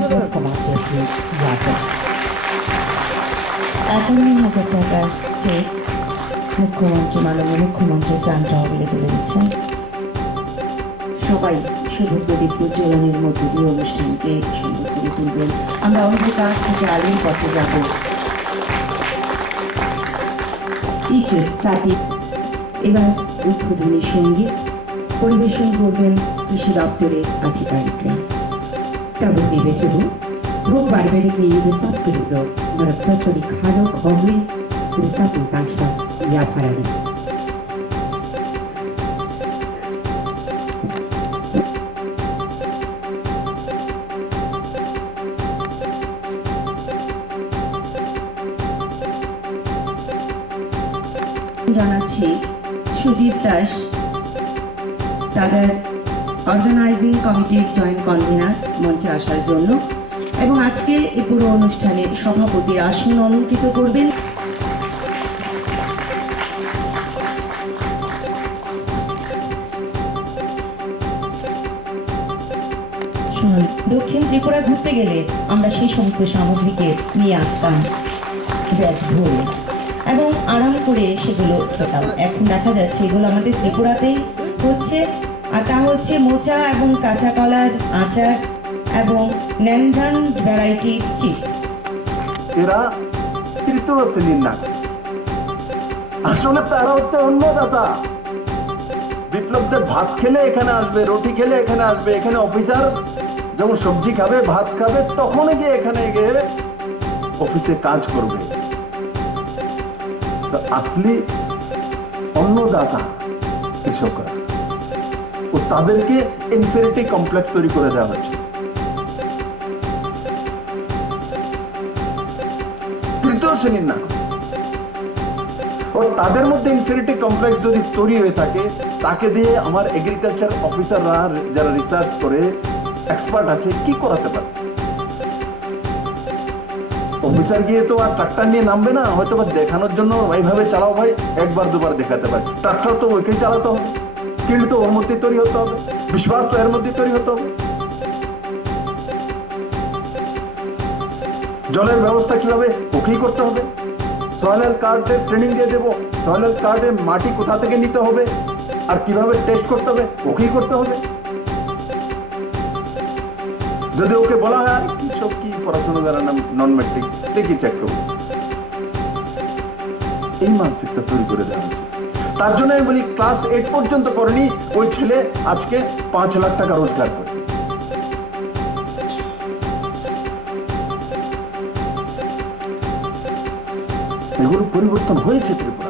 51,000 টাকার চেক মুখ্যমন্ত্রী মাননীয় মুখ্যমন্ত্রী ত্রাণ তহবিলে তুলে দিচ্ছেন। সবাই শুভ প্রদীপ প্রজ্বলনের মধ্য দিয়ে অনুষ্ঠানকে সুন্দর করে তুলবেন। আমরা অন্ধকার থেকে আলোর পথে যাব। এবার উদ্বোধনী সঙ্গীত পরিবেশন করবেন কৃষি দপ্তরের আধিকারিকরা। Kalau dibecu, ruk barberi ni besar kedua, mereka curi kalau kami besar tentang sah ya parani. জানাচ্ছি সুজিত দাস, তাদের অর্গানাইজিং কমিটির জয়েন্ট কনভিনার মঞ্চে আসার জন্য, এবং আজকে এই পুরো অনুষ্ঠানে সভাপতির আসন অলঙ্কৃত করবেন। শুনুন, দক্ষিণ ত্রিপুরা ঘুরতে গেলে আমরা সেই সমস্ত সামগ্রীকে নিয়ে আসতাম ব্যাগ ভরে এবং আরাম করে সেগুলো খেতাম। এখন দেখা যাচ্ছে এগুলো আমাদের ত্রিপুরাতেই হচ্ছে, আর তা হচ্ছে মোচা এবং কাঁচা কলার আচার এবং ন্যান্ডান ভ্যারাইটি চিপস। এরা তৃতীয় শ্রেণীর না, আসলে তারা হচ্ছে অন্নদাতা। বিপ্লবদের ভাত খেলে এখানে আসবে, রুটি খেলে এখানে আসবে, এখানে অফিসার যেমন সবজি খাবে, ভাত খাবে, তখন গিয়ে এখানে গিয়ে অফিসে কাজ করবে। আসলি অন্নদাতা কৃষকরা, ও তাদেরকে ইনফেরিটি কমপ্লেক্স তৈরি করে দেওয়া হচ্ছে। তৃতীয় শ্রেণীর না, ও তাদের মধ্যে ইনফেরিটি কমপ্লেক্স যদি তৈরি হয়ে থাকে, তাকে দিয়ে আমার এগ্রিকালচার অফিসাররা যারা রিসার্চ করে এক্সপার্ট আছে কি করাতে পারে? অফিসার গিয়ে তো আর ট্রাক্টর নিয়ে নামবে না, হয়তো বা দেখানোর জন্য এইভাবে চালাও ভাই, একবার দুবার দেখাতে পারে। ট্রাক্টর তো ওইকেই চালাতে হবে, স্কিল তো ওর মধ্যে তৈরি হতে হবে, বিশ্বাস তো এর মধ্যে তৈরি হতে হবে। জলের ব্যবস্থা কিভাবে ওকেই করতে হবে। সয়েল হেলথ কার্ডে ট্রেনিং দিয়ে দেবো, সয়েল হেলথ কার্ডে মাটি কোথা থেকে নিতে হবে আর কিভাবে টেস্ট করতে হবে ওকেই করতে হবে। যদি ওকে বলা হয় আর কি সব কি পড়াশোনা যারা নন ম্যাট্রিক দেখি চেক করবো, এই মানসিকতা তৈরি করে দেওয়া হচ্ছে। তার জন্য আমি বলি, ক্লাস 8 পর্যন্ত করেনি ওই ছেলে আজকে 5 লাখ টাকা রোজগার করে। এগুলো পরিবর্তন হয়েছে ত্রিপুরা।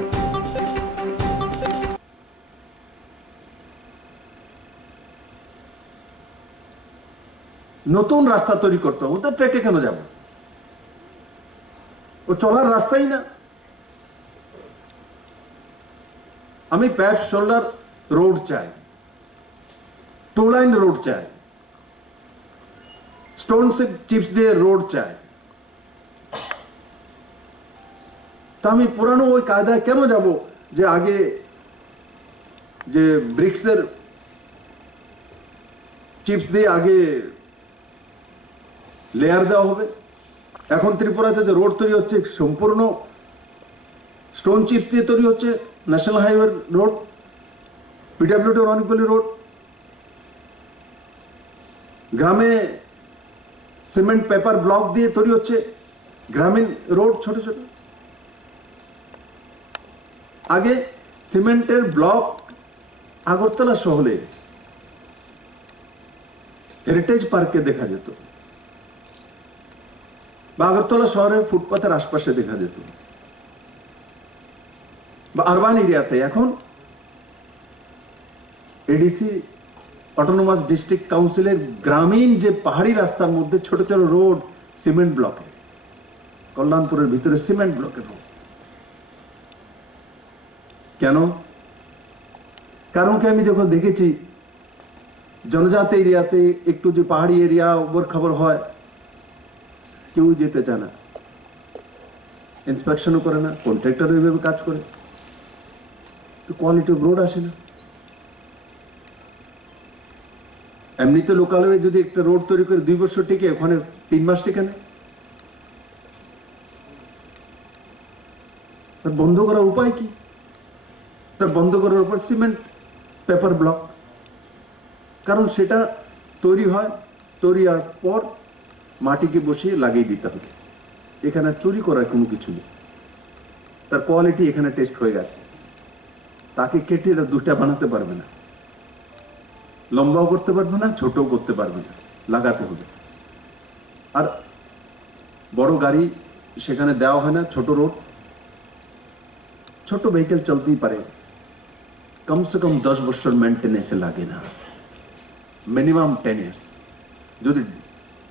নতুন রাস্তা তৈরি করতে হবে। ওদের ট্রেকে কেন যাব? ও চলার রাস্তাই না। আমি প্যাচ শোল্ডার রোড চাই, 2 লাইন রোড চাই, স্টোন চিপস দিয়ে রোড চাই। তা আমি পুরানো ওই কায়দায় কেন যাব যে আগে যে ব্রিক্সের চিপস দিয়ে আগে লেয়ার দেওয়া হবে। এখন ত্রিপুরাতে যে রোড তৈরি হচ্ছে সম্পূর্ণ স্টোন চিপস দিয়ে তৈরি হচ্ছে। ন্যাশনাল হাইওয়ে রোড, পিডব্লিউডি অনেকগুলি রোড, গ্রামে সিমেন্ট পেপার ব্লক দিয়ে তৈরি হচ্ছে গ্রামীণ রোড ছোট ছোট। আগে সিমেন্টের ব্লক আগরতলা শহরে হেরিটেজ পার্কে দেখা যেত, বা আগরতলা শহরে ফুটপাথের আশপাশে দেখা যেত, বা আরবান এরিয়াতে। এখন এডিসি অটোনোমাস ডিস্ট্রিক্ট কাউন্সিলের গ্রামীণ যে পাহাড়ি রাস্তার মধ্যে ছোট ছোট রোড সিমেন্ট ব্লকে, কল্যাণপুরের ভিতরে সিমেন্ট ব্লকের রোড। কেন? কারণ কি আমি যখন দেখেছি জনজাতি এরিয়াতে একটু যে পাহাড়ি এরিয়া ওপর খবর হয়, কেউ যেতে চায় না, ইন্সপেকশনও করে না, কন্ট্রাক্টর ওইভাবে কাজ করে, কোয়ালিটি অফ রোড আসে না। এমনিতে লোকাল হয়ে যদি একটা রোড তৈরি করে 2 বছর টিকে ওখানে 3 মাস টিকে না। তার বন্ধ করার উপায় কি? তার বন্ধ করার উপর সিমেন্ট পেপার ব্লক, কারণ সেটা তৈরি হয়, তৈরি হওয়ার পর মাটিকে বসিয়ে লাগিয়ে দিতে হবে। এখানে চুরি করার কোনো কিছু নেই। তার কোয়ালিটি এখানে টেস্ট হয়ে গেছে। তাকে কেটে দুটা বানাতে পারবে না, লম্বাও করতে পারবে না, ছোটও করতে পারবে না, লাগাতে হবে। আর বড় গাড়ি সেখানে দেওয়া হয় না, ছোট রোড, ছোট ভেহিকেল চলতেই পারে। কমসে কম 10 বছর মেনটেনেন্সে লাগে না, মিনিমাম 10 ইয়ার্স। যদি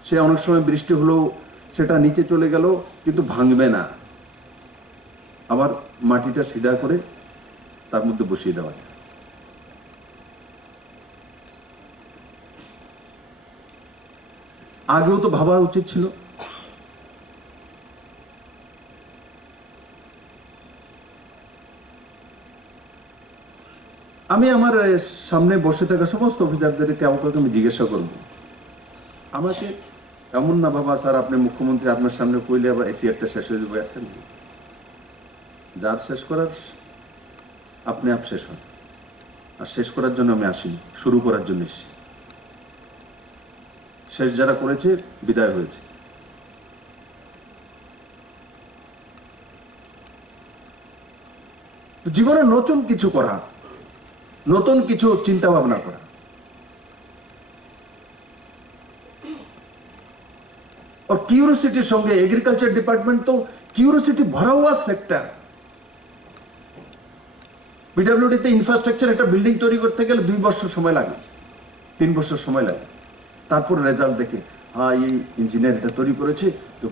সে অনেক সময় বৃষ্টি হলো, সেটা নিচে চলে গেল, কিন্তু ভাঙবে না, আবার মাটিটা সিধা করে তার মধ্যে বসিয়ে দেওয়া যায়। আগেও তো ভাবা উচিত ছিল। আমি আমার সামনে বসে থাকা সমস্ত অফিসারদের কাউকে আমি জিজ্ঞাসা করব, আমাকে এমন না বাবা স্যার আপনি মুখ্যমন্ত্রী, আপনার সামনে কইলে আবার এসিআরটা শেষ হয়ে যাবে, আসেন যার শেষ করার আপনি আপ শেষ হন। আর শেষ করার জন্য আমি আসিনি, শুরু করার জন্য এসেছি। শেষ যারা করেছে বিদায় হয়েছে। জীবনে নতুন কিছু করা, নতুন কিছু চিন্তা ভাবনা করা। और क्यूरियोसिटी সঙ্গে एग्रीकल्चर डिपार्टमेंट तो क्यूरियोसिटी भरा हुआ सेक्टर। পিডব্লিউডি তে ইনফ্রাস্ট্রাকচার একটা বিল্ডিং তৈরি করতে গেলে 2 বছর সময় লাগে, 3 বছর সময় লাগে। তারপর রেজাল্ট দেখে হ্যাঁ এই ইঞ্জিনিয়ার এটা তৈরি করেছে তো।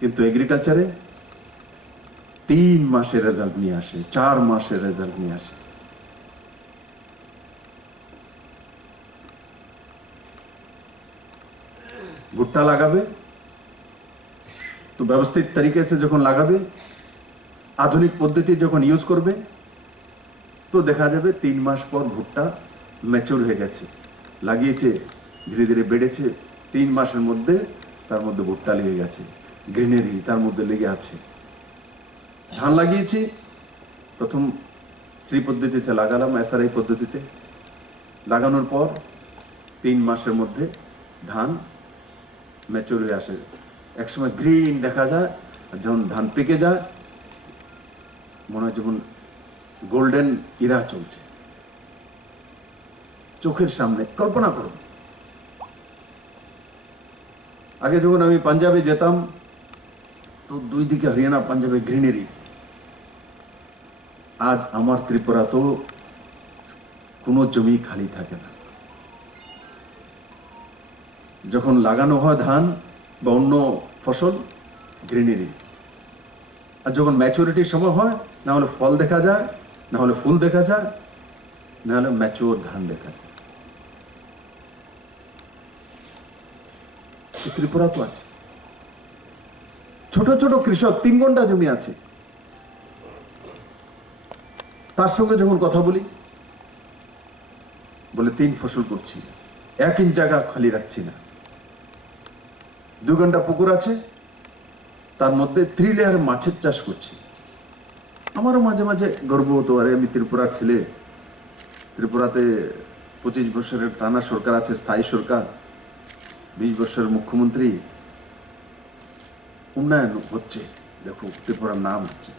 কিন্তু এগ্রিকালচারে 3 মাসের রেজাল্ট নিয়ে আসে, 4 মাসের রেজাল্ট নিয়ে আসে। ভুট্টা লাগাবে তো ব্যবস্থিত তরিকে से যখন লাগাবে, আধুনিক পদ্ধতি যখন ইউজ করবে, তো দেখা যাবে 3 মাস পর ভুট্টা ম্যাচিউর হয়ে গেছে, লাগিয়েছে, ধীরে ধীরে বেড়েছে। 3 মাসের মধ্যে তার মধ্যে ভুট্টা লেগে গেছে, গ্রিনারি তার মধ্যে লেগে আছে। ধান লাগিয়েছি, প্রথম শ্রী পদ্ধতিতে লাগালাম, এসআরআই পদ্ধতিতে লাগানোর পর 3 মাসের মধ্যে ধান ম্যাচিউর হয়ে আসে। একসময় গ্রিন দেখা যায়, আর যখন ধান পেকে যায় মনে হয় যেমন গোল্ডেন ইরা চলছে চোখের সামনে। কল্পনা করুন, আগে যখন আমি পাঞ্জাবে যেতাম তো 2 দিকে হরিয়ানা পাঞ্জাবে গ্রিনারি। আজ আমার ত্রিপুরা তো কোনো জমি খালি থাকে না। যখন লাগানো হয় ধান বা অন্য ফসল, গ্রিনারি। আর যখন ম্যাচুরিটির সময় হয়, না হলে ফল দেখা যায়, না হলে ফুল দেখা যায়, না হলে ম্যাচিওর ধান দেখা যায়। ত্রিপুরা তো আছে ছোট ছোট কৃষক, 3 ঘন্টা জমি আছে, তার সঙ্গে যখন কথা বলি বলে 3 ফসল করছি, 1 ইঞ্চ জায়গা খালি রাখছি না। 2 ঘন্টা পুকুর আছে, তার মধ্যে 3 লেয়ার মাছের চাষ করছি। আমারও মাঝে মাঝে গর্ব হতো, আরে আমি ত্রিপুরার ছেলে, ত্রিপুরাতে 25 বছরের টানা সরকার আছে, স্থায়ী সরকার, 20 বছরের মুখ্যমন্ত্রী, উন্নয়ন হচ্ছে, দেখো ত্রিপুরার নাম হচ্ছে।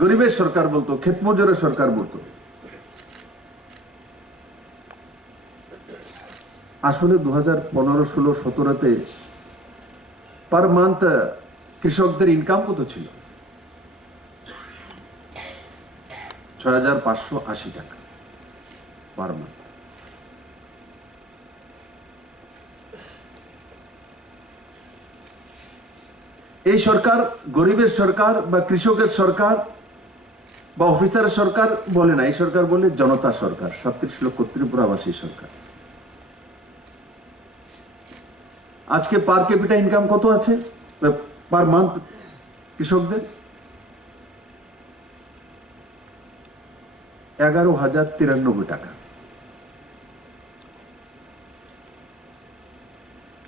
গরিবের সরকার বলতো, ক্ষেত মজুরের সরকার বলতো। আসলে 2015-16-17-তে পার মান্থ কৃষকদের ইনকাম কত ছিল? 6,580 টাকা পার মান্থ। এই সরকার গরিবের সরকার বা কৃষকের সরকার বা অফিসারের সরকার বলে না, এই সরকার বলে জনতা সরকার, 37 লক্ষ ত্রিপুরাবাসী সরকার। আজকে পার ক্যাপিটা ইনকাম কত আছে পার মান্থ কৃষকদের? 11,093 টাকা,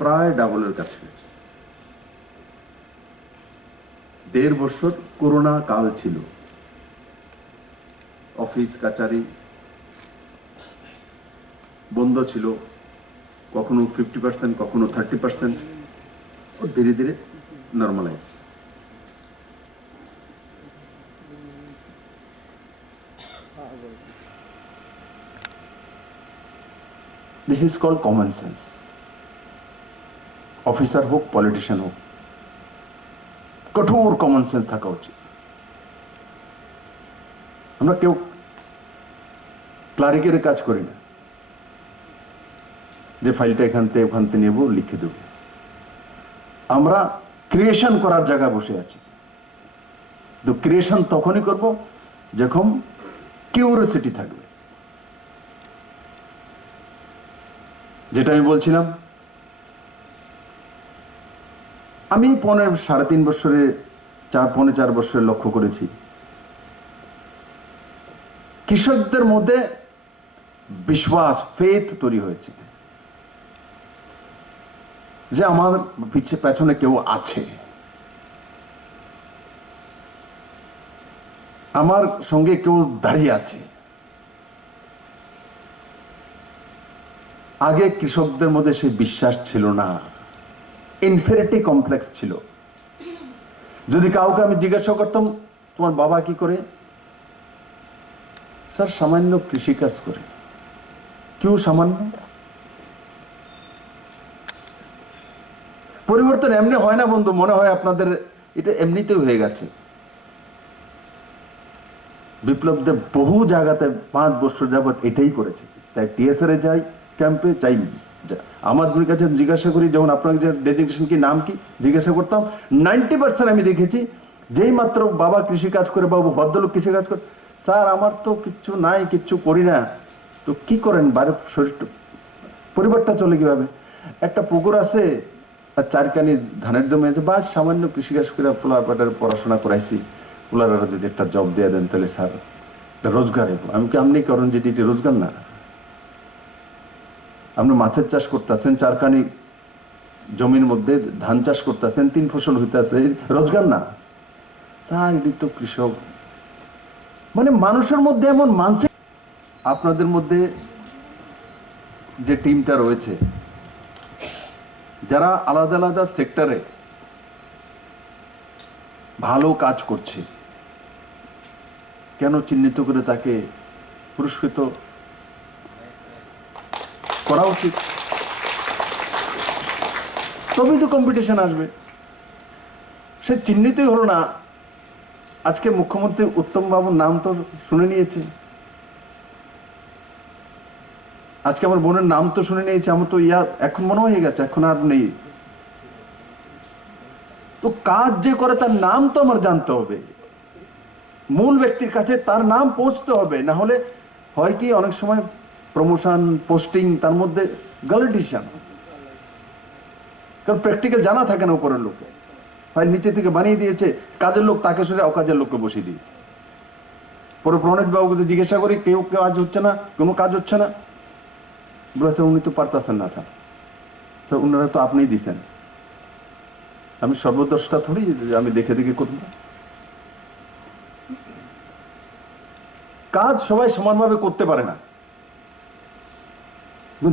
প্রায় ডাবলের কাছে গেছে। 1.5 বছর করোনা কাল ছিল, অফিস কাচারি বন্ধ ছিল, কখনো 50%, কখনো 30%, ধীরে ধীরে normalise. This is called common sense. Officer হোক, পলিটিশিয়ান হোক, কঠোর কমন সেন্স থাকা উচিত। আমরা কেউ ক্লারিকের কাজ করি না যে ফাইলটা এখান থেকে ওখান থেকে নেব, লিখে দেব। আমরা ক্রিয়েশন করার জায়গায় বসে আছি। তো ক্রিয়েশন তখনই করব যখন কিউরিওসিটি থাকবে। যেটা আমি বলছিলাম, আমি 3.5 বছরে 4.5 বছরে লক্ষ্য করেছি কৃষকদের মধ্যে বিশ্বাস, ফেথ তৈরি হয়েছে যে আমার পেছনে কেউ আছে, আমার সঙ্গে কেউ দাঁড়িয়ে আছে। আগে কৃষকদের মধ্যে সেই বিশ্বাস ছিল না, ইনফেরিটি কমপ্লেক্স ছিল। যদি কাউকে আমি জিজ্ঞাসা করতাম তোমার বাবা কি করে, স্যার সামান্য কৃষিকাজ করে। কেউ সামান্য? পরিবর্তন এমনি হয় না বন্ধু, মনে হয় আপনাদের এটা এমনিতেই হয়ে গেছে। বিপ্লবদের বহু জায়গাতে 5 বছর যাবৎ এটাই করেছে। তাই টিএসআর যাই, ক্যাম্পে চাই, আমার কাছে জিজ্ঞাসা করি, যেমন আপনাকে যে ডেজিগনেশন কি, নাম কি জিজ্ঞাসা করতাম, 90% আমি দেখেছি যেই মাত্র বাবা কৃষিকাজ করে, বাবু ভদ্রলোক কৃষিকাজ করে, স্যার আমার তো কিচ্ছু নাই, কিচ্ছু করি না। তো কি করেন? বাইরে শরীর পরিবারটা চলে কিভাবে? একটা পুকুর আছে আর 4 কানি ধানের জমি আছে, বাস সামান্য কৃষিকাজ করে পোলার পাটার পড়াশোনা করাইছি, পোলারা যদি একটা জব দিয়ে দেন তাহলে স্যার রোজগার। আমি কি আপনি করেন যেটি এটি রোজগার না? আপনি মাছের চাষ করতেছেন, 4 কানি জমির মধ্যে ধান চাষ করতেছেন, 3 ফসল হইতে আছে, রোজগার না? স্যার এটি তো কৃষক। মানে মানুষের মধ্যে এমন মানসিক। আপনাদের মধ্যে যে টিমটা রয়েছে, যারা আলাদা আলাদা সেক্টরে ভালো কাজ করছে, কেন চিহ্নিত করে তাকে পুরস্কৃত করা উচিত? তবেই তো কম্পিটিশন আসবে। সে চিহ্নিতই হলো না। আজকে মুখ্যমন্ত্রী উত্তম বাবুর নাম তো শুনে নিয়েছে, আজকে আমার বোনের নাম তো শুনে নিয়েছে। আমার তো এখন মনে হয়ে গেছে এখন আর নেই। তো কাজ যে করে তার নাম তো আমার জানতে হবে, মূল ব্যক্তির কাছে তার নাম পৌঁছতে হবে। না হলে হয় কি, অনেক সময় প্রমোশন, পোস্টিং, তার মধ্যে গালি ডিসিশন, কারণ প্র্যাকটিক্যাল জানা থাকে না উপরের লোকে। ফাইল নিচে থেকে বানিয়ে দিয়েছে, কাজের লোক তাকে শুনে অকাজের লোককে বসিয়ে দিয়েছে। পরে প্রণীত বাবুকে জিজ্ঞাসা করি, কেউ কাজ হচ্ছে না, কোনো কাজ হচ্ছে না, বলেছে উনি তো পারতেছেন না স্যার। স্যার ওনারা তো আপনিই দিচ্ছেন, আমি সর্বদর্শটা থরি আমি দেখে দেখে করব। কাজ সবাই সমানভাবে করতে পারে না,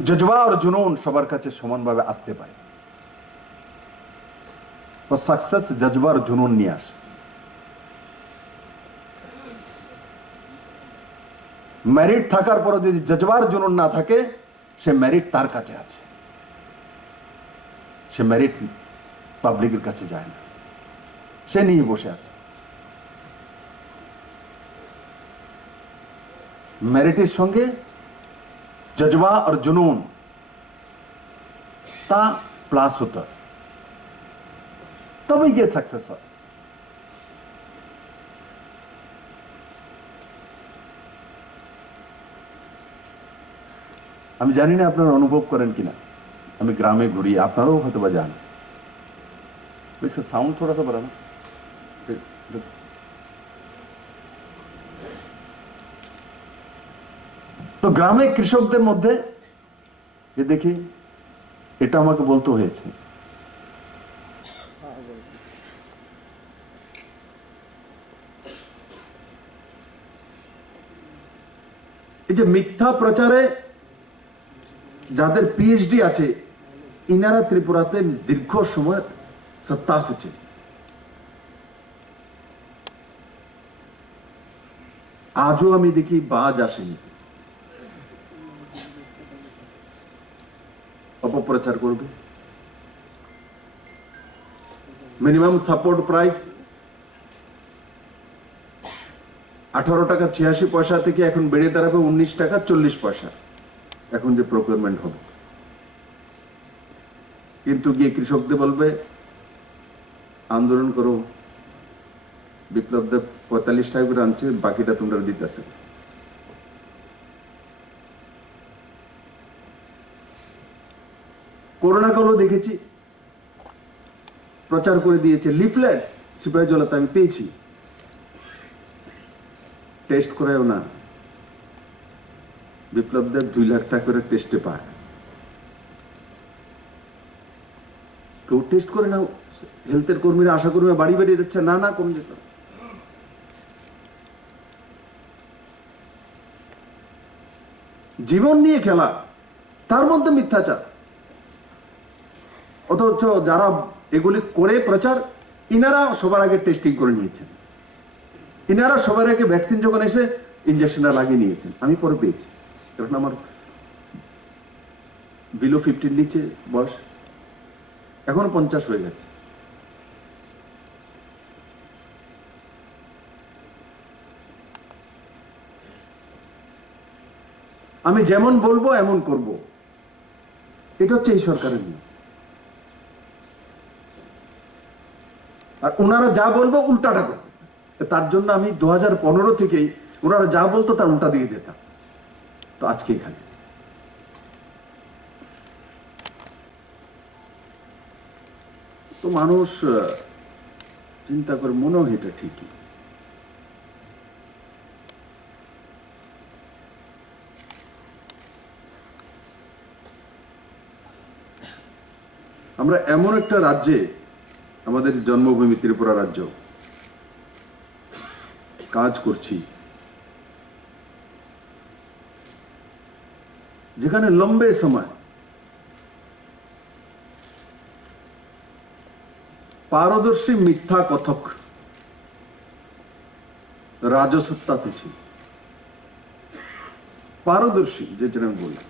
জজবা আর জুনুন সবার কাছে সমানভাবে আসতে পারে। ও সাকসেস জজবা আর জুনুন নিয়ে আসে। মেরিট থাকার পরে যদি জজবার জুনুন না থাকে, সে মেরিট তার কাছে আছে, সে মেরিট পাবলিকের কাছে যায় না, সে নিয়ে বসে আছে। মেরিটের সঙ্গে जज्बा और जुनून ता प्लस होता, तब ये सक्सेस हो। আমি জানি না আপনারা অনুভব করেন কিনা, আমি গ্রামে ঘুরি, আপনারাও হয়তো বা জান। इसका साउंड थोड़ा सा बढ़ाना। তো গ্রামে কৃষকদের মধ্যে যে দেখি এটা আমাকে বলতে হয়েছে, এই যে মিথ্যা প্রচারে যাদের পিএইচডি আছে ইনারা ত্রিপুরাতে দীর্ঘ সময় সত্তা আছে। আজও আমি দেখি বাজ আসেনি, অপপ্রচার করবে। মিনিমাম সাপোর্ট প্রাইস 18 টাকা 86 পয়সা থেকে এখন বেড়ে দাঁড়াবে 19 টাকা 40 পয়সা, এখন যে প্রকিউরমেন্ট হবে। কিন্তু গিয়ে কৃষকদের বলবে আন্দোলন করো, বিপ্লবদের 45 টাকা করে আনছে, বাকিটা তোমরা দিতেছে। করোনা কালেও দেখেছি প্রচার করে দিয়েছে, লিফলেট সিপাহীজলাতে আমি পেয়েছি, টেস্ট করেও না, বিপ্লবদের 2 লাখ টাকা করে টেস্টে পায়। কেউ টেস্ট করে না, হেলথের কর্মীরা আশা কর্মীরা বাড়ি বেরিয়ে যাচ্ছে, না না কমে যেত। জীবন নিয়ে খেলা, তার মধ্যে মিথ্যাচার। অথচ যারা এগুলি করে প্রচার, ইনারা সবার আগে টেস্টিং করে নিয়েছেন, ইনারা সবার আগে ভ্যাকসিন যখন এসে ইঞ্জেকশনটা লাগিয়ে নিয়েছেন। আমি পরে পেয়েছি, কারণ আমার বিলো 50 নিচে বয়স, এখন 50 হয়ে গেছে। আমি যেমন বলবো এমন করব, এটা হচ্ছে এই সরকারের নিয়ম। আর ওনারা যা বলবো উল্টাটা করবে। তার জন্য আমি 2015 থেকেই ওনারা যা বলতো তার উল্টা দিয়ে যেতাম। তো আজকে এখানে তো মানুষ চিন্তা করে মনে হয় এটা ঠিকই। আমরা এমন একটা রাজ্যে, আমাদের জন্মভূমি ত্রিপুরা রাজ্য, কাজ করছি যেখানে লম্বে সময় পারদর্শী মিথ্যা কথক রাজসত্তাতে ছিল। পারদর্শী যেটা আমি বললাম,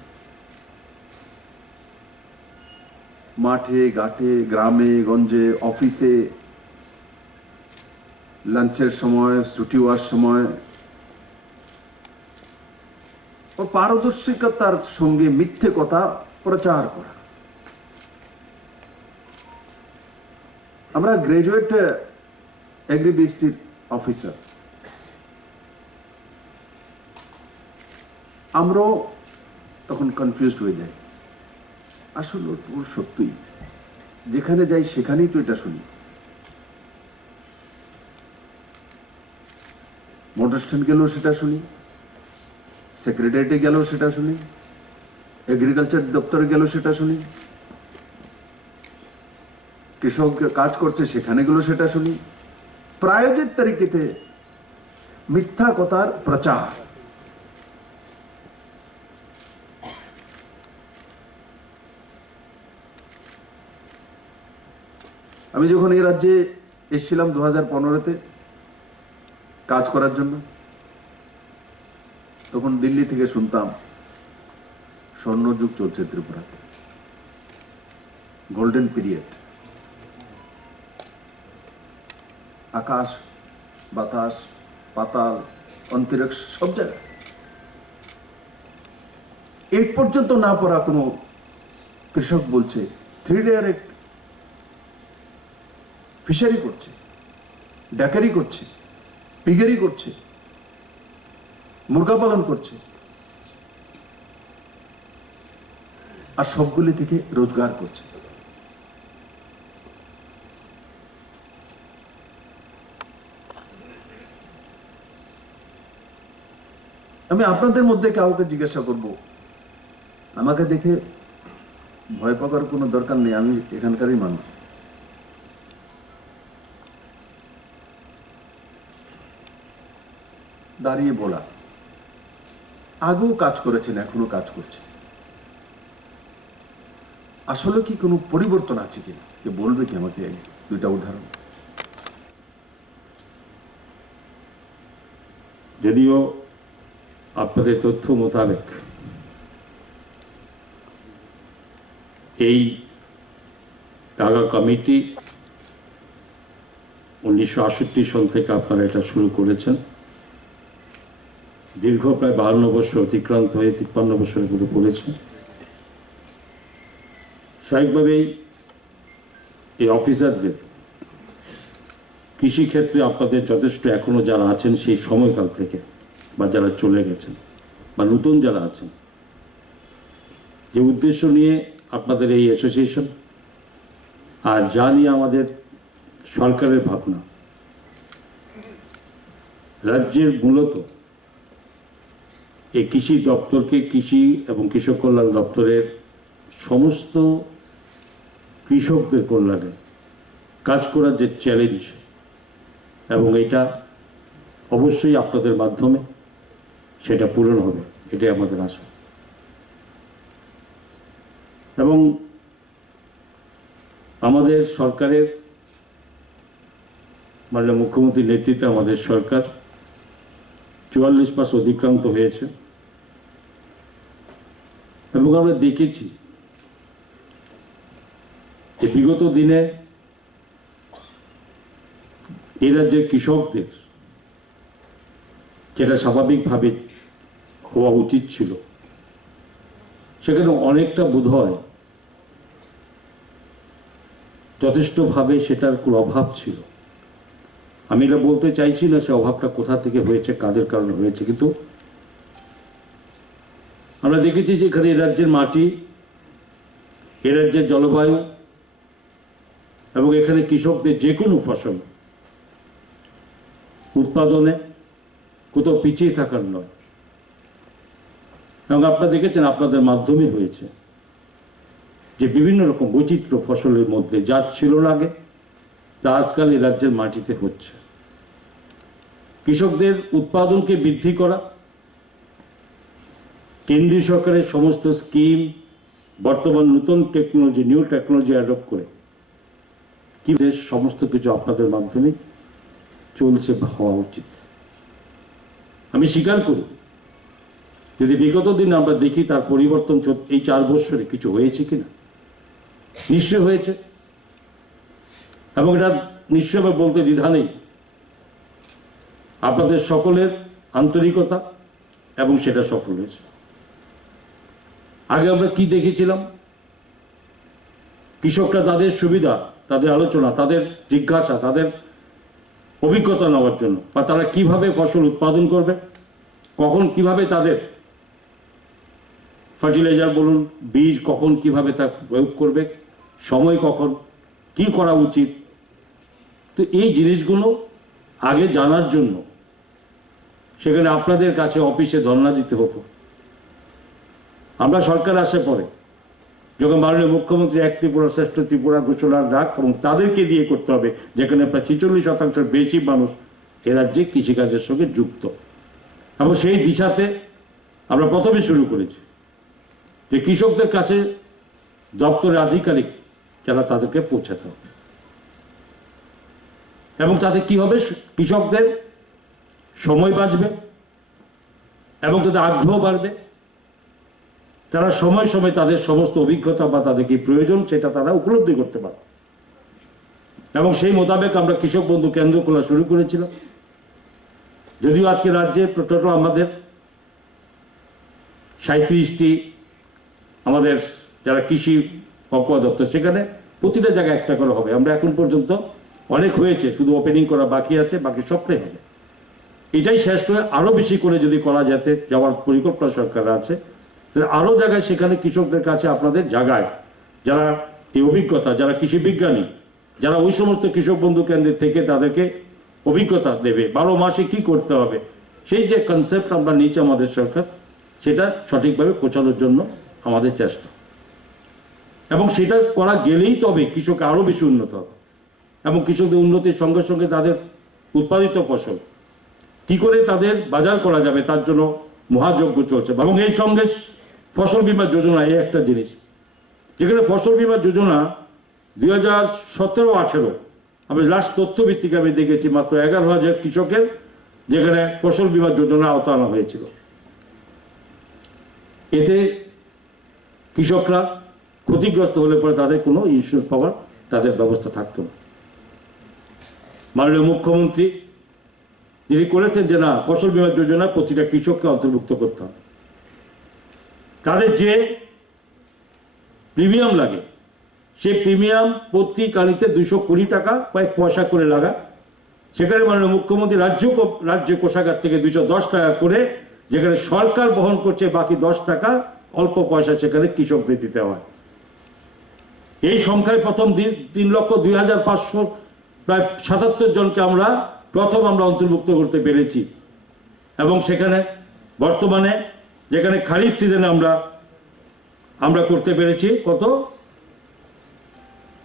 মাঠে ঘাটে গ্রামে গঞ্জে অফিসে লাঞ্চের সময় ছুটি হওয়ার সময় ও পারদর্শিকতার সঙ্গে মিথ্যে কথা প্রচার করা। আমরা গ্রাজুয়েট এগ্রিবিসির অফিসার, আমরাও তখন কনফিউজড হয়ে যাই। আসলে সত্যিই যেখানে যাই সেখানেই তো এটা শুনি। মোটর স্ট্যান্ড গেলেও সেটা শুনি, সেক্রেটারিয়েটে গেলেও সেটা শুনি, এগ্রিকালচার দপ্তরে গেলেও সেটা শুনি, কৃষক কাজ করছে সেখানে গেলেও সেটা শুনি। প্রায়োজিত তরিকেতে মিথ্যা কথার প্রচার। আমি যখন এই রাজ্যে এসেছিলাম 2015-তে কাজ করার জন্য, তখন দিল্লি থেকে শুনতাম স্বর্ণযুগ চলছে ত্রিপুরাতে, গোল্ডেন পিরিয়ড। আকাশ বাতাস পাতাল অন্তরিক্ষ সব জায়গায় এই পর্যন্ত না পড়া কোনো কৃষক বলছে 3 লেয়ার ফিশারি করছে, ডেকারি করছে, পিগারি করছে, মুরগা পালন করছে, আর সবগুলি থেকে রোজগার করছে। আমি আপনাদের মধ্যে কাউকে জিজ্ঞাসা করব, আমাকে দেখে ভয় পাওয়ার কোনো দরকার নেই, আমি এখানকারই মানুষ। দাঁড়িয়ে বলা, আগেও কাজ করেছেন, এখনো কাজ করছে, আসলে কি কোনো পরিবর্তন আছে কিনা কে বলবে কি আমাকে দুইটা উদাহরণ? যদিও আপনাদের তথ্য মোতাবেক এই টাগা কমিটি 1968 সন থেকে আপনারা এটা শুরু করেছেন। দীর্ঘ প্রায় 52 বছর অতিক্রান্ত হয়ে 53 বছরের মতো পড়েছে। স্বাভাবিকভাবেই এই অফিসারদের কৃষিক্ষেত্রে আপনাদের যথেষ্ট এখনো যারা আছেন সেই সময়কাল থেকে, বা যারা চলে গেছেন বা নতুন যারা আছেন, যে উদ্দেশ্য নিয়ে আপনাদের এই অ্যাসোসিয়েশন আর যা নিয়ে আমাদের সরকারের ভাবনা, রাজ্যের মূলত এই কৃষি দপ্তরকে, কৃষি এবং কৃষক কল্যাণ দপ্তরের সমস্ত কৃষকদের কল্যাণে কাজ করার যে চ্যালেঞ্জ, এবং এটা অবশ্যই আপনাদের মাধ্যমে সেটা পূরণ হবে, এটাই আমাদের আশা। এবং আমাদের সরকারের মাননীয় মুখ্যমন্ত্রীর নেতৃত্বে আমাদের সরকার 44 মাস অতিক্রান্ত হয়েছে, এবং আমরা দেখেছি যে বিগত দিনে এই রাজ্যের কৃষকদের যেটা স্বাভাবিকভাবে হওয়া উচিত ছিল, সেখানে অনেকটা বোধহয় যথেষ্টভাবে সেটার কোনো অভাব ছিল। আমি এটা বলতে চাইছি না সে অভাবটা কোথা থেকে হয়েছে, কাদের কারণে হয়েছে, কিন্তু আমরা দেখেছি যে এখানে এ রাজ্যের মাটি, এ রাজ্যের জলবায়ু এবং এখানে কৃষকদের যে কোনো ফসল উৎপাদনে কোথাও পিছিয়ে থাকার নয়। এবং আপনারা দেখেছেন আপনাদের মাধ্যমে হয়েছে যে বিভিন্ন রকম বৈচিত্র্য ফসলের মধ্যে যা ছিল না আগে, তা আজকাল এই রাজ্যের মাটিতে হচ্ছে। কৃষকদের উৎপাদনকে বৃদ্ধি করা, কেন্দ্রীয় সরকারের সমস্ত স্কিম, বর্তমান নতুন টেকনোলজি, নিউ টেকনোলজি অ্যাডপ্ট করে কি দেশ সমস্ত কিছু আপনাদের মাধ্যমে চলছে বা হওয়া উচিত। আমি স্বীকার করি যদি বিগত দিন আমরা দেখি তার পরিবর্তন এই 4 বছরে কিছু হয়েছে কিনা, নিশ্চয় হয়েছে, এবং এটা নিশ্চয়ভাবে বলতে দ্বিধা নেই। আপনাদের সকলের আন্তরিকতা এবং সেটা সফল হয়েছে। আগে আমরা কি দেখেছিলাম, কৃষকরা তাদের সুবিধা, তাদের আলোচনা, তাদের জিজ্ঞাসা, তাদের অভিজ্ঞতা নেওয়ার জন্য, বা তারা কিভাবে ফসল উৎপাদন করবে, কখন কিভাবে তাদের ফার্টিলাইজার বলুন, বীজ কখন কিভাবে তা প্রয়োগ করবে, সময় কখন, কি করা উচিত, তো এই জিনিসগুলো আগে জানার জন্য সেখানে আপনাদের কাছে অফিসে ধর্ণা দিতে হতো। আমরা সরকার আসে পরে যখন মাননীয় মুখ্যমন্ত্রী এক ত্রিপুরা শ্রেষ্ঠ ত্রিপুরা ঘোষণার ডাক, এবং তাদেরকে দিয়ে করতে হবে যেখানে প্রায় 46% বেশি মানুষ এ রাজ্যে কৃষিকাজের সঙ্গে যুক্ত, এবং সেই দিশাতে আমরা প্রথমে শুরু করেছি যে কৃষকদের কাছে দপ্তরের আধিকারিক যারা, তাদেরকে পৌঁছাতে হবে, এবং তাতে কি হবে, কৃষকদের সময় বাঁচবে এবং তাদের আগ্রহ বাড়বে। তারা সময় সময় তাদের সমস্ত অভিজ্ঞতা বা তাদের কি প্রয়োজন সেটা তারা উপলব্ধি করতে পারে, এবং সেই মোতাবেক আমরা কৃষক বন্ধু কেন্দ্র খোলা শুরু করেছিলাম। যদিও আজকে রাজ্যে টোটাল আমাদের 37টি আমাদের যারা কৃষি দপ্তর, সেখানে প্রতিটা জায়গায় একটা করে হবে। আমরা এখন পর্যন্ত অনেক হয়েছে, শুধু ওপেনিং করা বাকি আছে, বাকি সবটাই হবে। এটাই শেষ করে আরো বেশি করে যদি করা যেতে যাওয়ার পরিকল্পনা সরকার আছে, আরো জায়গায় সেখানে কৃষকদের কাছে আপনাদের জায়গায় যারা এই অভিজ্ঞতা, যারা কৃষি বিজ্ঞানী, যারা ওই সমস্ত কৃষক বন্ধু কেন্দ্রের থেকে তাদেরকে অভিজ্ঞতা দেবে, 12 মাসে কি করতে হবে, সেই যে কনসেপ্ট আমরা নিয়েছি আমাদের সরকার, সেটা সঠিকভাবে পৌঁছানোর জন্য আমাদের চেষ্টা, এবং সেটা করা গেলেই তবে কৃষক আরও বেশি উন্নত হবে, এবং কৃষকদের উন্নতির সঙ্গে সঙ্গে তাদের উৎপাদিত ফসল কি করে তাদের বাজার করা যাবে তার জন্য মহাযজ্ঞ চলছে। এবং এই সঙ্গে ফসল বীমা যোজনা এই একটা জিনিস, যেখানে ফসল বীমা যোজনা 2017-18 আমি লাস্ট তথ্য ভিত্তিকে আমি দেখেছি মাত্র 11,000 কৃষকের যেখানে ফসল বীমা যোজনা আওতা আনা হয়েছিল। এতে কৃষকরা ক্ষতিগ্রস্ত হলে পরে তাদের কোনো ইন্স্যুরেন্স পাওয়ার তাদের ব্যবস্থা থাকতো না। মাননীয় মুখ্যমন্ত্রী যিনি করেছেন যে না, ফসল বীমা যোজনা প্রতিটা কৃষককে অন্তর্ভুক্ত করতে হবে, তাদের যে প্রিমিয়াম লাগে সেই প্রিমিয়াম প্রতি কালিতে 220 টাকা কয়েক পয়সা করে লাগা, সেখানে মাননীয় মুখ্যমন্ত্রী রাজ্য কোষাগার থেকে 210 টাকা করে, যেখানে সরকার বহন করছে বাকি 10 টাকা অল্প পয়সা সেখানে কৃষকদের দিতে হয়। এই সংখ্যায় প্রথম 3,02,500 প্রায় 77 জনকে আমরা অন্তর্ভুক্ত করতে পেরেছি। এবং সেখানে বর্তমানে যেখানে খারিফ সিজনে আমরা করতে পেরেছি কত,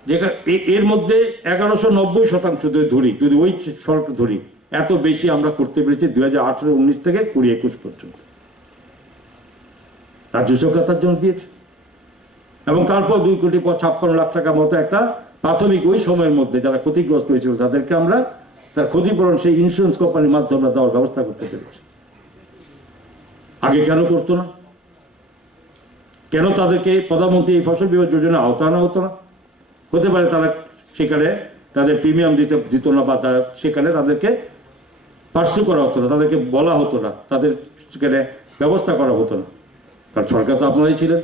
যেখানে এর মধ্যে 1190% ধরি, যদি ওই সরকার ধরি, এত বেশি আমরা করতে পেরেছি 2018-19 থেকে 20-21 পর্যন্ত। রাজ্য সরকার তার জন্য দিয়েছে, এবং তারপর 2,56,00,000 টাকা মতো একটা প্রাথমিক ওই সময়ের মধ্যে যারা ক্ষতিগ্রস্ত হয়েছিল তাদেরকে আমরা তার ক্ষতিপূরণ সেই ইন্স্যুরেন্স কোম্পানির মাধ্যমে দেওয়ার ব্যবস্থা করতে পেরেছি। আগে কেন করতো না? কেন তাদেরকে প্রধানমন্ত্রী এই ফসল বীমা যোজনা আওতা আনা হতো না? হতে পারে তারা সেখানে তাদের প্রিমিয়াম দিত না, বা সেখানে তাদেরকে পার্সু করা হতো না, তাদেরকে বলা হতো না, তাদের সেখানে ব্যবস্থা করা হতো না, কারণ সরকার তো আপনারাই ছিলেন।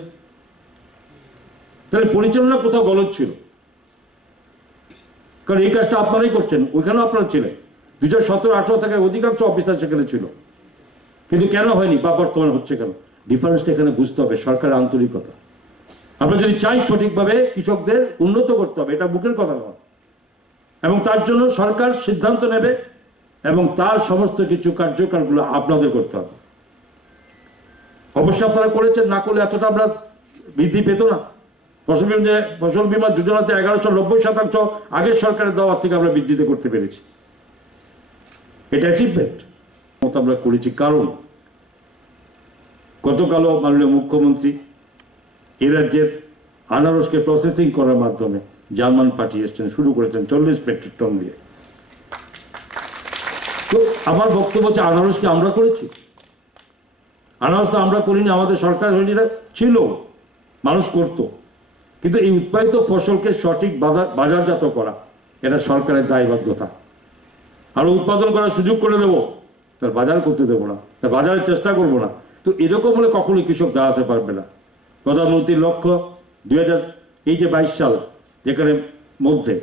তাহলে পরিচালনা কোথাও গলদ ছিল, কারণ এই কাজটা আপনারাই করছেন, ওইখানেও আপনারা ছিলেন। 2017-18 থেকে অধিকাংশ অফিসার সেখানে ছিল, কিন্তু কেন হয়নি বা বর্তমানে হচ্ছে কেন? ডিফারেন্সটা এখানে বুঝতে হবে, সরকারের আন্তরিকতা। আমরা যদি চাই সঠিকভাবে কৃষকদের উন্নত করতে হবে, এটা বুকের কথা নয়, এবং তার জন্য সরকার সিদ্ধান্ত নেবে এবং তার সমস্ত কিছু কার্যকরগুলো আপনাদের করতে হবে। অবশ্যই আপনারা করেছেন, না করলে এতটা আমরা বৃদ্ধি পেত না। ফসল বীমা যোজনাতে 1190% আগের সরকারের দেওয়ার থেকে আমরা বৃদ্ধিতে করতে পেরেছি, এটা অ্যাচিভমেন্ট মতো আমরা করেছি। কারণ গতকালও মাননীয় মুখ্যমন্ত্রী এ রাজ্যের আনারসকে প্রসেসিং করার মাধ্যমে জার্মান পাঠিয়ে এসছেন, শুরু করেছেন 40 মেট্রিক টন দিয়ে। তো আমার বক্তব্য হচ্ছে, আনারসকে আমরা করেছি? আনারস তো আমরা করিনি, আমাদের সরকার ছিল, মানুষ করত, কিন্তু এই উৎপাদিত ফসলকে সঠিক বাজারজাত করা এটা সরকারের দায়বদ্ধতা। আরো উৎপাদন করার সুযোগ করে দেবো, তার বাজার করতে দেবো না, তার বাজারের চেষ্টা করবো না, তো এরকম হলে কখনোই কৃষক দাঁড়াতে পারবে না। প্রধানমন্ত্রীর লক্ষ্য 2022 সাল, যেখানে মধ্যে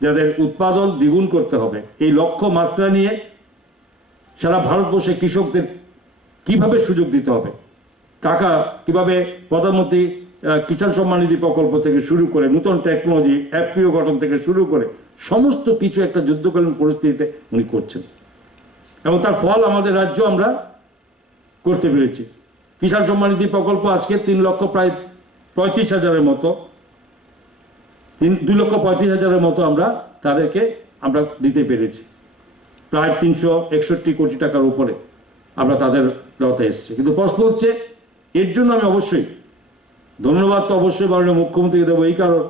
যাদের উৎপাদন দ্বিগুণ করতে হবে, এই লক্ষ্য মাত্রা নিয়ে সারা ভারতবর্ষে কৃষকদের কিভাবে সুযোগ দিতে হবে, টাকা কিভাবে প্রধানমন্ত্রী কিষাণ সম্মান নিধি প্রকল্প থেকে শুরু করে নতুন টেকনোলজি এফপিও গঠন থেকে শুরু করে সমস্ত কিছু একটা যুদ্ধকালীন পরিস্থিতিতে উনি করছেন, এবং তার ফল আমাদের রাজ্য আমরা করতে পেরেছি। কিষাণ সম্মান নিধি প্রকল্প আজকে 3,35,000-এর মতো, 2,35,000-এর মতো আমরা তাদেরকে দিতে পেরেছি। প্রায় 361 কোটি টাকার উপরে আমরা তাদের লতে এসেছি। কিন্তু প্রশ্ন হচ্ছে, এর জন্য আমি অবশ্যই ধন্যবাদ তো অবশ্যই মাননীয় মুখ্যমন্ত্রীকে দেবো, এই কারণ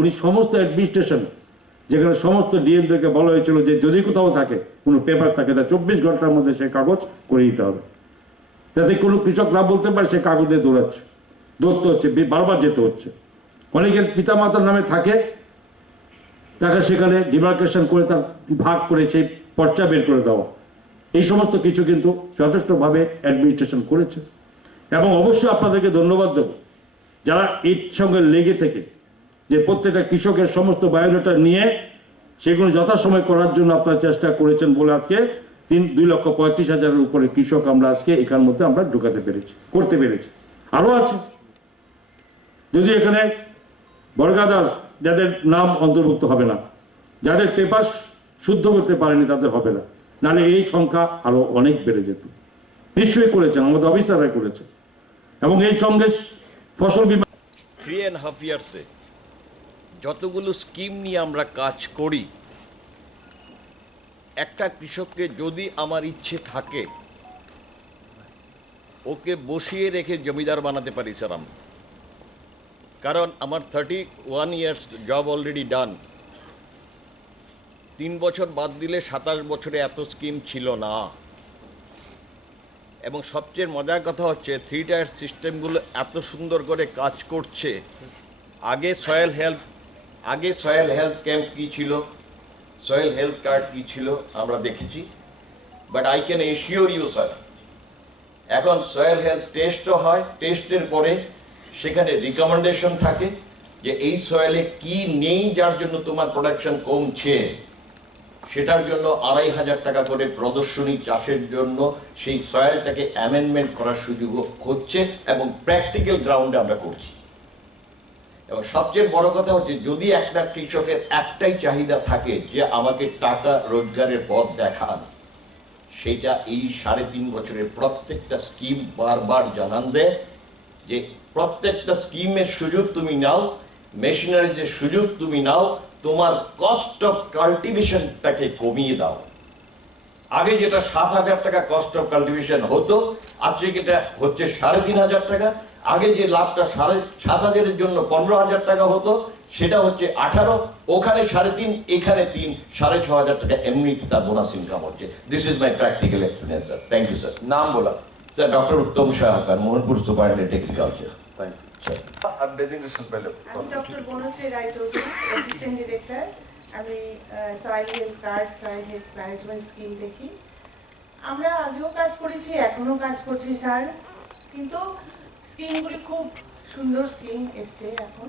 উনি সমস্ত অ্যাডমিনিস্ট্রেশন, যেখানে সমস্ত ডিএমদেরকে বলা হয়েছিল যে যদি কোথাও থাকে কোনো পেপার থাকে তা 24 ঘন্টার মধ্যে সেই কাগজ করে দিতে হবে, যাতে কোনো কৃষক না বলতে পারে সে কাগজে দৌড়তে হচ্ছে, বারবার যেতে হচ্ছে। অনেকের পিতামাতার নামে থাকে, তাকে সেখানে ডিমার্কেশন করে তার ভাগ করে সেই পর্চা বের করে দেওয়া, এই সমস্ত কিছু কিন্তু যথেষ্টভাবে অ্যাডমিনিস্ট্রেশন করেছে। এবং অবশ্যই আপনাদেরকে ধন্যবাদ দেব যারা এর সঙ্গে লেগে থেকে যে প্রত্যেকটা কৃষকের সমস্ত বায়োডাটা নিয়ে সেগুলো যথাসময় করার জন্য আপনারা চেষ্টা করেছেন বলে আজকে 2,35,000-এর উপরে কৃষক আমরা আজকে এখানের মধ্যে আমরা করতে পেরেছি। আরো আছে, যদি এখানে বর্গাদার যাদের নাম অন্তর্ভুক্ত হবে না, যাদের পেপার শুদ্ধ করতে পারেনি তাদের হবে না, নাহলে এই সংখ্যা আরো অনেক বেড়ে যেত। নিশ্চয়ই করেছেন, আমাদের অফিসাররা করেছে। এবং এই সঙ্গে ফসল বীমা 3.5 ইয়ার্সে যতগুলো স্কিম নিয়ে আমরা কাজ করি, একটা কৃষককে যদি আমার ইচ্ছে থাকে ওকে বসিয়ে রেখে জমিদার বানাতে পারি স্যার আমি, কারণ আমার 31 ইয়ার্স জব অলরেডি ডান। 3 বছর বাদ দিলে 27 বছরে এত স্কিম ছিল না। এবং সবচেয়ে মজার কথা হচ্ছে 3 টায়ার সিস্টেমগুলো এত সুন্দর করে কাজ করছে। আগে সয়েল হেলথ ক্যাম্প কী ছিল, সয়েল হেলথ কার্ড কী ছিল আমরা দেখেছি, but I can assure you sir, এখন সয়েল হেলথ টেস্টও হয়, টেস্টের পরে সেখানে রিকমেন্ডেশন থাকে যে এই সয়েলে কি নেই যার জন্য তোমার প্রোডাকশন কমছে, সেটার জন্য 2,500 টাকা করে প্রদর্শনী চাষের জন্য সেই সয়েলটাকে অ্যামেন্ডমেন্ট করার সুযোগ হচ্ছে এবং প্র্যাকটিক্যাল গ্রাউন্ডে আমরা করছি। এবং সবচেয়ে বড় কথা হচ্ছে যদি একটা কৃষকের একটাই চাহিদা থাকে যে আমাকে টাকা রোজগারের পথ দেখান, সেইটা এই 3.5 বছরের প্রত্যেকটা স্কিম বারবার জানান দেয় যে প্রত্যেকটা স্কিমের সুযোগ তুমি নাও, মেশিনারিজের সুযোগ তুমি নাও, তোমার কস্ট অফ কাল্টিভেশনটাকে কমিয়ে দাও। আগে যেটা 7,000 টাকা কস্ট অফ কাল্টিভেশন হতো, আজকে যেটা হচ্ছে 3,500 টাকা। আগে যে লাভটা 7,500-এর জন্য 15,000 টাকা হতো, সেটা হচ্ছে 18, ওখানে 3.5, এখানে 3, 6,500 টাকা এমনিতে তার বোনাস ইনকাম হচ্ছে। This is my practical experience sir. Thank you sir. নাম বলা। Sir doctor Uttam Shah sir, Mohanpur superintendent agriculture. Thank sir you. আর ডেজিগনেশন পেলে আমি doctor Banashree Roychowdhury, assistant director. আমি soil health card, soil health management scheme দেখি। আমরা আগেও কাজ করেছি, এখনো কাজ করছি স্যার, কিন্তু স্কিমগুলি খুব সুন্দর স্কিম এসছে এখন।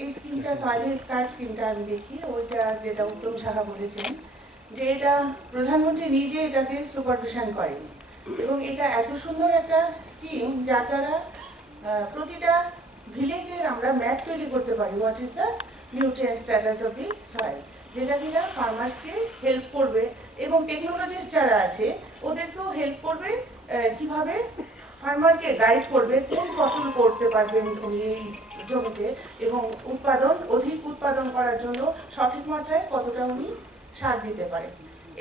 এই স্কিমটা সয়েল হেলথ কার্ড স্কিমটা আমি দেখি, ওইটা যেটা উত্তম সাহা বলেছেন যে এটা প্রধানমন্ত্রী নিজে এটাকে সুপারভিশন করেন, এবং এটা এত সুন্দর একটা স্কিম যার দ্বারা প্রতিটা ভিলেজের আমরা ম্যাপ তৈরি করতে পারি, what is the nutrient status of the soil, যেটা কিনা ফার্মার্সকে হেল্প করবে এবং টেকনোলজিস্ট যারা আছে ওদেরকেও হেল্প করবে, কিভাবে ফার্মারকে গাইড করবে কোন ফসল করতে পারবেন উনি এই জমিতে, এবং অধিক উৎপাদন করার জন্য সঠিক মাত্রায় কতটা উনি সার দিতে পারেন।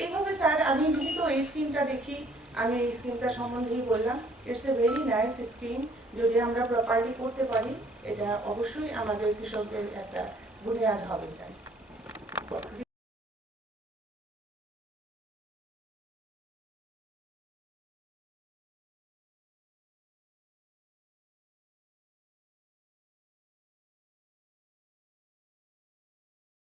এইভাবে স্যার আমি যেহেতু এই স্কিমটা দেখি, আমি এই স্কিমটা সম্বন্ধেই বললাম। It's a very nice scheme, যদি আমরা প্রপারলি করতে পারি এটা অবশ্যই আমাদের কৃষকদের একটা বুনিয়াদ হবে স্যার।